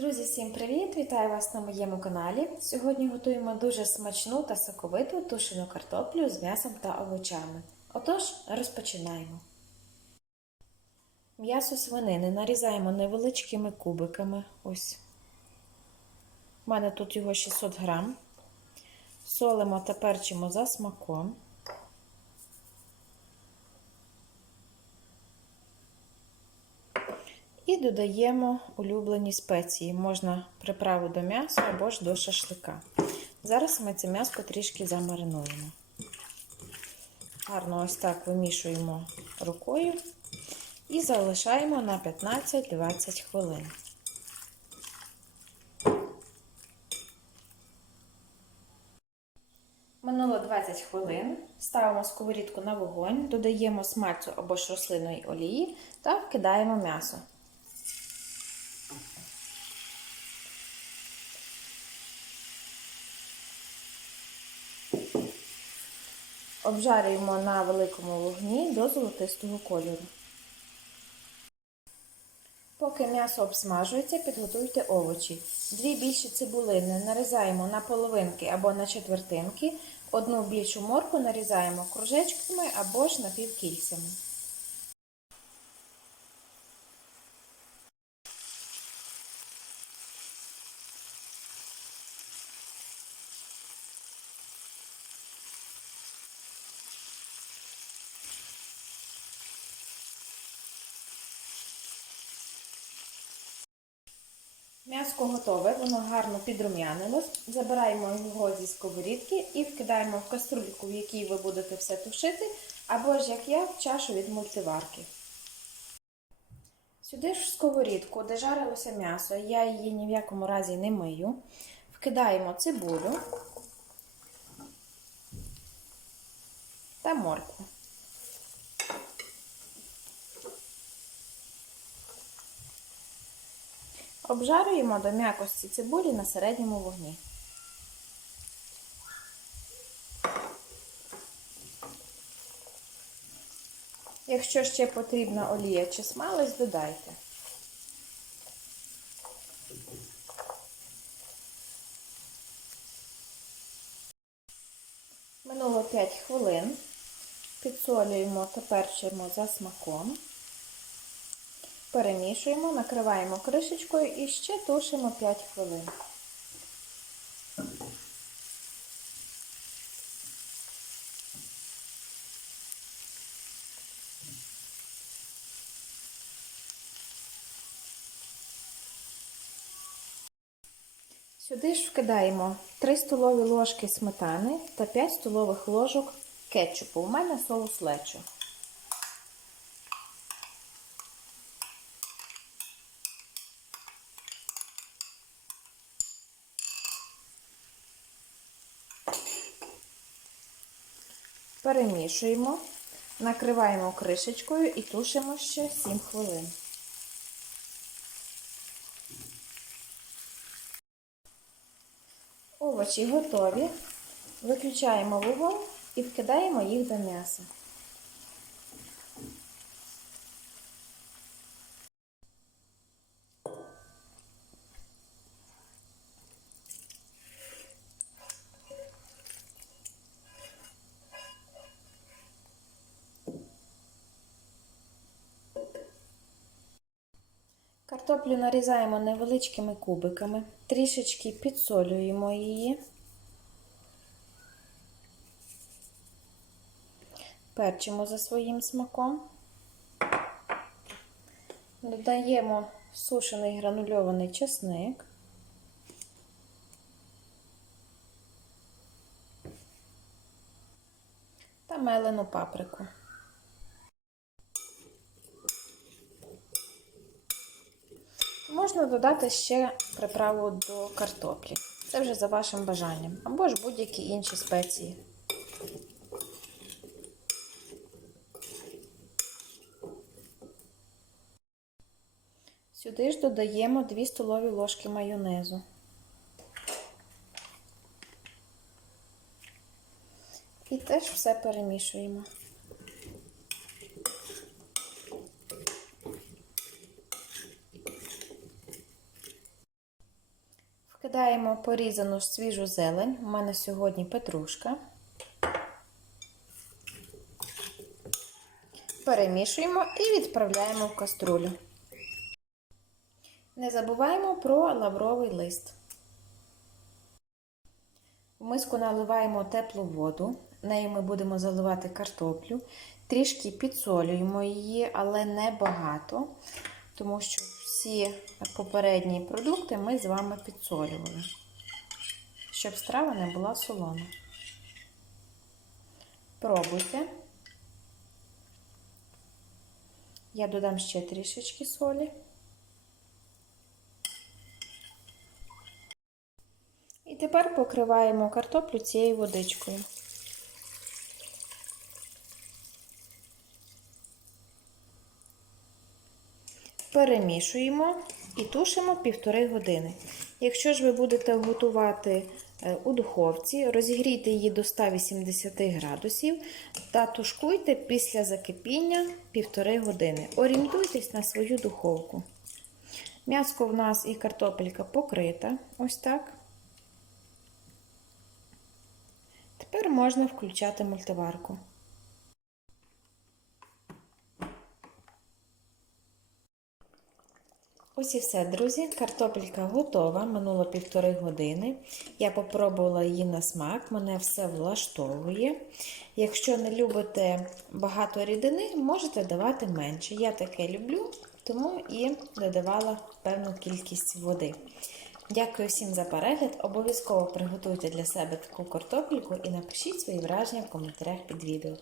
Друзі, всім привіт! Вітаю вас на моєму каналі. Сьогодні готуємо дуже смачну та соковиту тушену картоплю з м'ясом та овочами. Отож, розпочинаємо. М'ясо свинини нарізаємо невеличкими кубиками. Ось. У мене тут його 600 грам. Солимо та перчимо за смаком. І додаємо улюблені спеції. Можна приправу до м'яса або ж до шашлика. Зараз ми це м'ясо трішки замаринуємо. Гарно ось так вимішуємо рукою і залишаємо на 15-20 хвилин. Минуло 20 хвилин. Ставимо сковорідку на вогонь, додаємо смальцю або ж рослинної олії та вкидаємо м'ясо. Обжарюємо на великому вогні до золотистого кольору. Поки м'ясо обсмажується, підготуйте овочі. Дві більші цибулини нарізаємо на половинки або на четвертинки, одну більшу морку нарізаємо кружечками або ж напівкільцями. М'яско готове, воно гарно підрум'янилось. Забираємо його зі сковорідки і вкидаємо в каструльку, в якій ви будете все тушити, або ж, як я, в чашу від мультиварки. Сюди ж в сковорідку, де жарилося м'ясо, я її ні в якому разі не мию. Вкидаємо цибулю та моркву. Обжарюємо до м'якості цибулі на середньому вогні. Якщо ще потрібна олія чи смалець, додайте. Минуло 5 хвилин. Підсолюємо та перчимо за смаком. Перемішуємо, накриваємо кришечкою і ще тушимо 5 хвилин. Сюди ж вкидаємо 3 столові ложки сметани та 5 столових ложок кетчупу. У мене соус лечо. Перемішуємо, накриваємо кришечкою і тушимо ще 7 хвилин. Овочі готові. Виключаємо вогонь і вкидаємо їх до м'яса. Картоплю нарізаємо невеличкими кубиками, трішечки підсолюємо її, перчимо за своїм смаком, додаємо сушений гранульований чесник. Та мелену паприку. Можна додати ще приправу до картоплі. Це вже за вашим бажанням. Або ж будь-які інші спеції. Сюди ж додаємо 2 столові ложки майонезу. І теж все перемішуємо. Кидаємо порізану свіжу зелень. У мене сьогодні петрушка. Перемішуємо і відправляємо в каструлю. Не забуваємо про лавровий лист. В миску наливаємо теплу воду, нею ми будемо заливати картоплю, трішки підсолюємо її, але не багато, тому що всі попередні продукти ми з вами підсолювали, щоб страва не була солона. Пробуйте. Я додам ще трішечки солі. І тепер покриваємо картоплю цією водичкою. Перемішуємо і тушимо півтори години. Якщо ж ви будете готувати е, у духовці, розігрійте її до 180 градусів та тушкуйте після закипіння півтори години. Орієнтуйтесь на свою духовку. М'яско в нас і картопелька покрита, ось так. Тепер можна включати мультиварку. Ось і все, друзі. Картопелька готова. Минуло півтори години. Я попробувала її на смак, мене все влаштовує. Якщо не любите багато рідини, можете давати менше. Я таке люблю, тому і додавала певну кількість води. Дякую всім за перегляд. Обов'язково приготуйте для себе таку картопельку і напишіть свої враження в коментарях під відео.